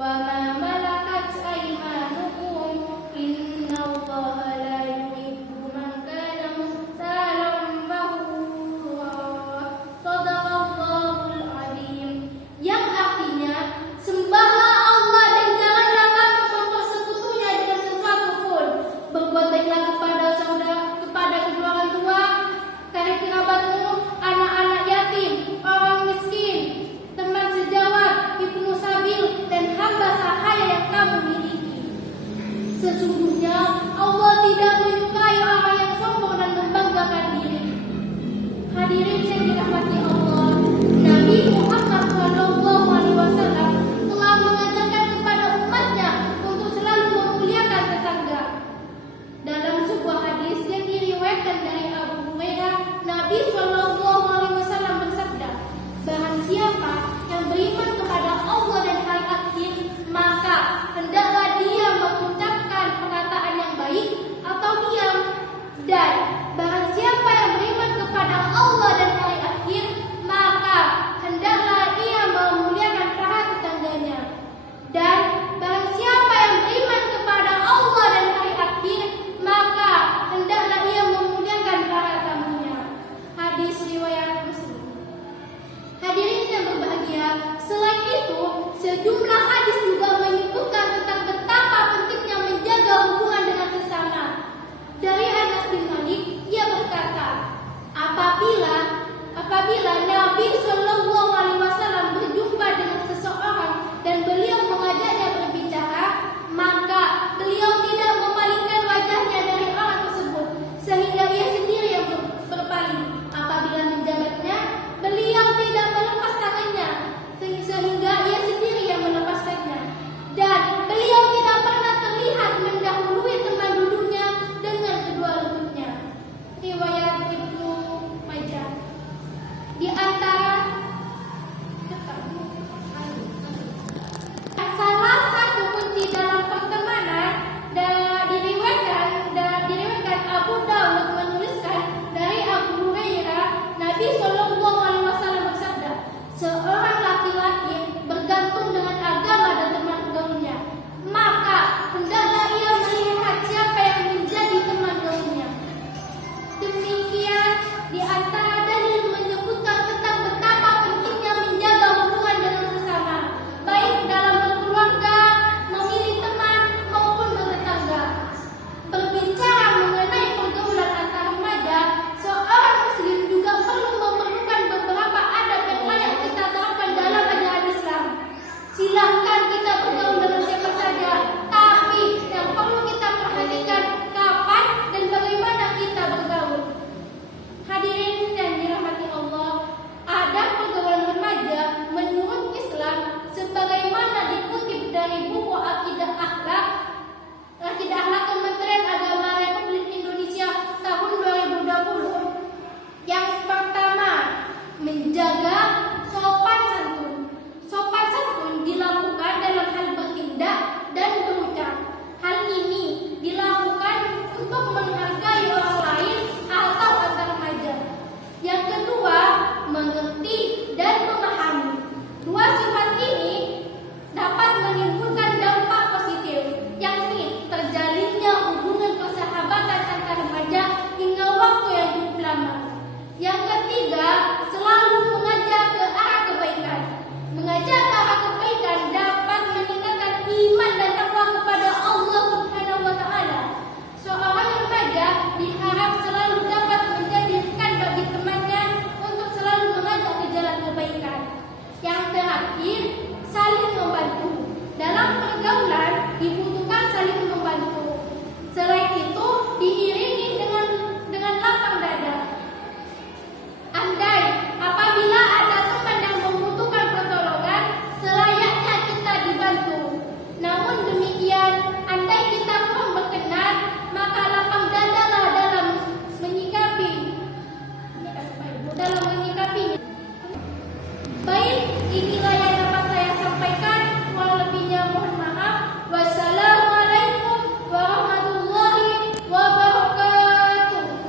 wa ma malakat aymanukum innallaha la yuhibbu man kana mukhtalan fakhura. Shadaqallahul azim. Yang artinya, sembahlah Allah dan janganlah kamu mempersekutunya dengan sesuatu pun. Berbuat baiklah kepada kedua orang tua, karib kerabatmu, anak-anak yatim, orang miskin, teman sejawat, ibnu sabil, dan hamba sahaya yang kamu miliki. Sesungguhnya Allah tidak menyukai orang yang sombong dan membanggakan diri. Hadirin yang dirahmati Allah, Nabi Muhammad SAW telah mengajarkan kepada umatnya untuk selalu memuliakan tetangga. Dalam sebuah hadis yang diriwayatkan dari Abu Hurairah, Nabi SAW bersabda, barang siapa yang beriman kepada Allah dan hari akhir, maka hendaklah dia mengucapkan perkataan yang baik atau diam, dan